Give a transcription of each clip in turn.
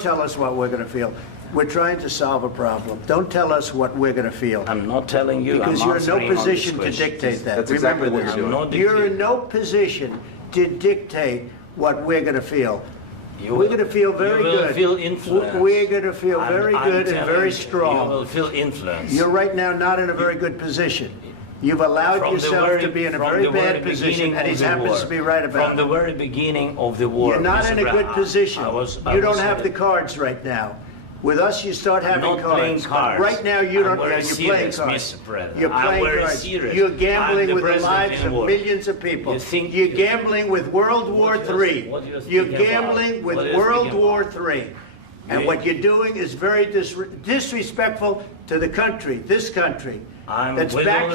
tell us what we're going to feel. We're trying to solve a problem. Don't tell us what we're going to feel. I'm not telling you. Because you're in no position to dictate that. That's Remember exactly what this. you're doing. You're in no position to dictate what we're going to feel. We're going to feel very good. You will feel influence. We're going to feel very good and very You strong. will feel influence. You're right now not in a very good position. You've allowed yourself to be in a very bad position, and he happens to be right about it. From the very beginning of the war. You're not in a good position. You don't have the cards right now. With us, you start having not playing cards. Right now, you don't. You're playing cards. Mr. President. You're playing cards. Serious. You're gambling with the lives of war. millions of people. You're gambling with World War III. You're gambling with World War III. And what you're doing is very disrespectful to the country, this country. That's back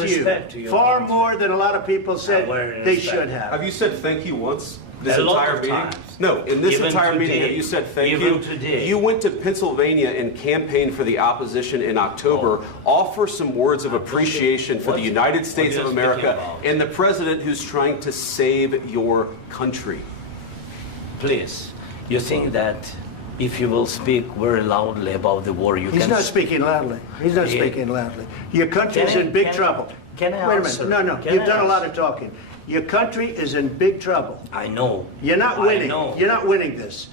to you. Far more than a lot of people said they should have. Have you said thank you once? This entire meeting? No, in this entire meeting, have you said thank you? You went to Pennsylvania and campaigned for the opposition in October. Offer some words of appreciation for the United States of America and the president who's trying to save your country. Please, you think that if you will speak very loudly about the war, you can... He's not speaking loudly. He's not speaking loudly. Your country's in big trouble. Can I Wait a answer? minute. No, you've done a lot of talking. Your country is in big trouble. I know. You're not winning. You're not winning this.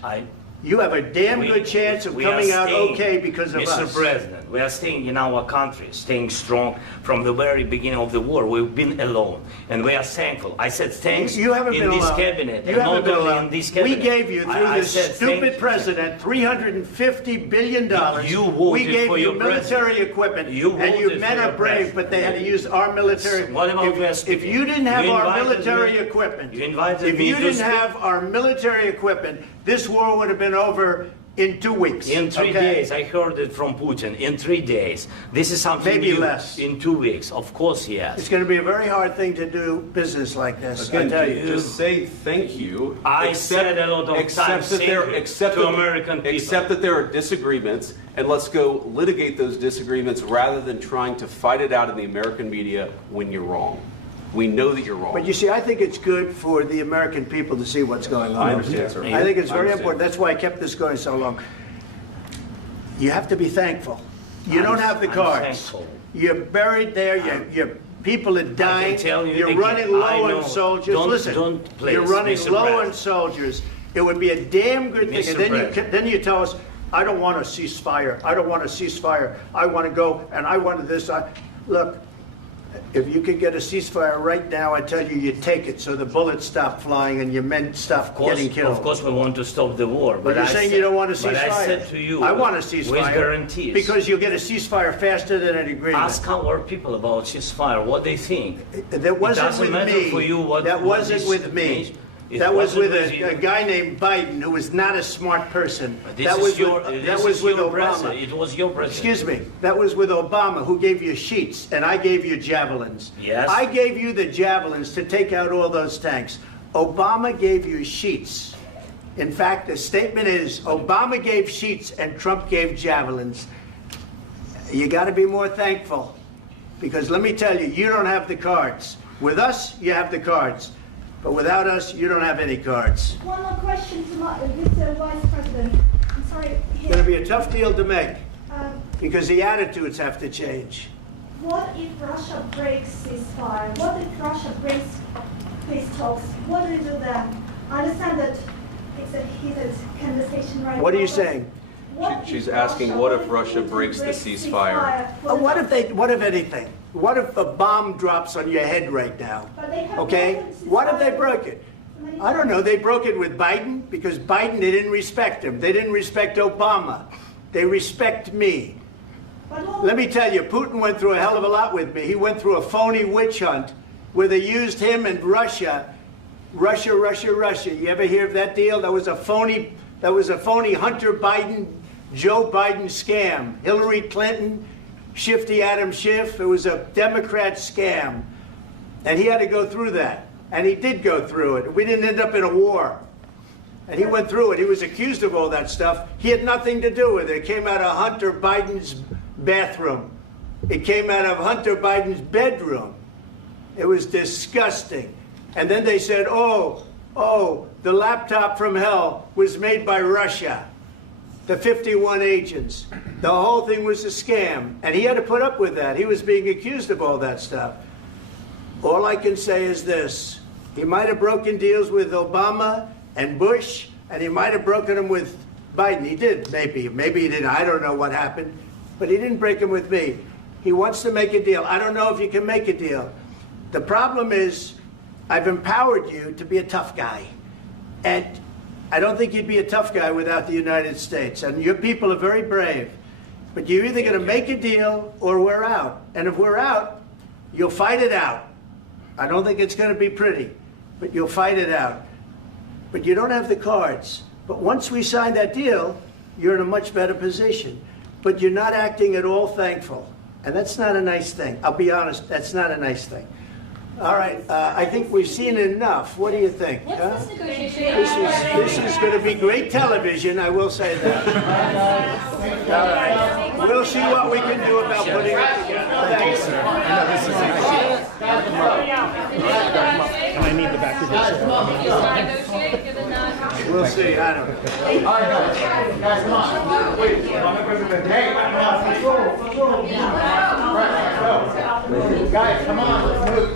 You have a damn good chance of coming out okay because of us. Mr. President, we are staying in our country, staying strong from the very beginning of the war. We've been alone, and we are thankful. I said thanks you haven't in been this alone. cabinet, You and haven't not been only alone. in this cabinet. We gave you, through this stupid president, $350 billion. You voted we gave for you your military president. equipment, and voted you for men your are brave, president. but they had to use our military. What about if you didn't have our military equipment, you invited if me you to didn't speak. have our military equipment, this war would have been over in 2 weeks. In 3 days, I heard it from Putin. In 3 days, this is something Maybe new. less. In 2 weeks, of course, yes. It's going to be a very hard thing to do business like this. Again, I tell you. just say thank you. I said a lot of times to American people. Accept that there are disagreements, and let's go litigate those disagreements rather than trying to fight it out in the American media when you're wrong. We know that you're wrong. But you see, I think it's good for the American people to see what's going on. I understand, sir. I think it's very important. That's why I kept this going so long. You have to be thankful. You don't have the cards. Thankful. You're buried there. Your people are dying. You're running low on soldiers. Listen, you're running low on soldiers. It would be a damn good thing. And then you tell us, I don't want a ceasefire. I don't want a ceasefire. I want to go and I want this. Look. If you could get a ceasefire right now, I tell you, you take it so the bullets stop flying and your men stop getting killed. Of course, we want to stop the war. But you're saying you don't want a ceasefire. But I said to you, I want a ceasefire. With guarantees. Because you'll get a ceasefire faster than an agreement. Ask our people about ceasefire, what they think. That wasn't with me. That wasn't with me. That was with a guy named Biden who was not a smart person. That was with Obama. It was your president. Excuse me. That was with Obama, who gave you sheets, and I gave you javelins. Yes. I gave you the javelins to take out all those tanks. Obama gave you sheets. In fact, the statement is Obama gave sheets and Trump gave javelins. You got to be more thankful, because let me tell you, you don't have the cards. With us, you have the cards. But without us, you don't have any cards. One more question to Mr. Vice President. I'm sorry. It's going to be a tough deal to make, because the attitudes have to change. What if Russia breaks ceasefire? What if Russia breaks peace talks? What do you do then? I understand that it's a heated conversation right now. What are you saying? She's asking, what if Russia breaks the ceasefire? What if anything? What if a bomb drops on your head right now? Okay? What if they broke it? I don't know. They broke it with Biden because Biden, they didn't respect him. They didn't respect Obama. They respect me. Let me tell you, Putin went through a hell of a lot with me. He went through a phony witch hunt where they used him and Russia. Russia. You ever hear of that deal? That was a phony Hunter Biden, Joe Biden scam. Hillary Clinton, Shifty Adam Schiff. It was a Democrat scam. And he had to go through that. And he did go through it. We didn't end up in a war. And he went through it. He was accused of all that stuff. He had nothing to do with it. It came out of Hunter Biden's bathroom. It came out of Hunter Biden's bedroom. It was disgusting. And then they said, oh, the laptop from hell was made by Russia. the 51 agents. The whole thing was a scam, and he had to put up with that. He was being accused of all that stuff. All I can say is this. He might have broken deals with Obama and Bush, and he might have broken them with Biden. He did, maybe. Maybe he didn't. I don't know what happened. But he didn't break them with me. He wants to make a deal. I don't know if you can make a deal. The problem is, I've empowered you to be a tough guy. And I don't think you'd be a tough guy without the United States. And your people are very brave. But you're either going to make a deal or we're out. And if we're out, you'll fight it out. I don't think it's going to be pretty, but you'll fight it out. But you don't have the cards. But once we sign that deal, you're in a much better position. But you're not acting at all thankful. And that's not a nice thing. I'll be honest, that's not a nice thing. All right, I think we've seen enough. What do you think? What's this negotiation? This is going to be great television, I will say that. All right. We'll see what we can do about putting it together. Thanks, sir. And I need the back of this. We'll see, I don't know. All right, guys, come on. Wait, hey, let's roll. Right, go. Guys, come on, let's move.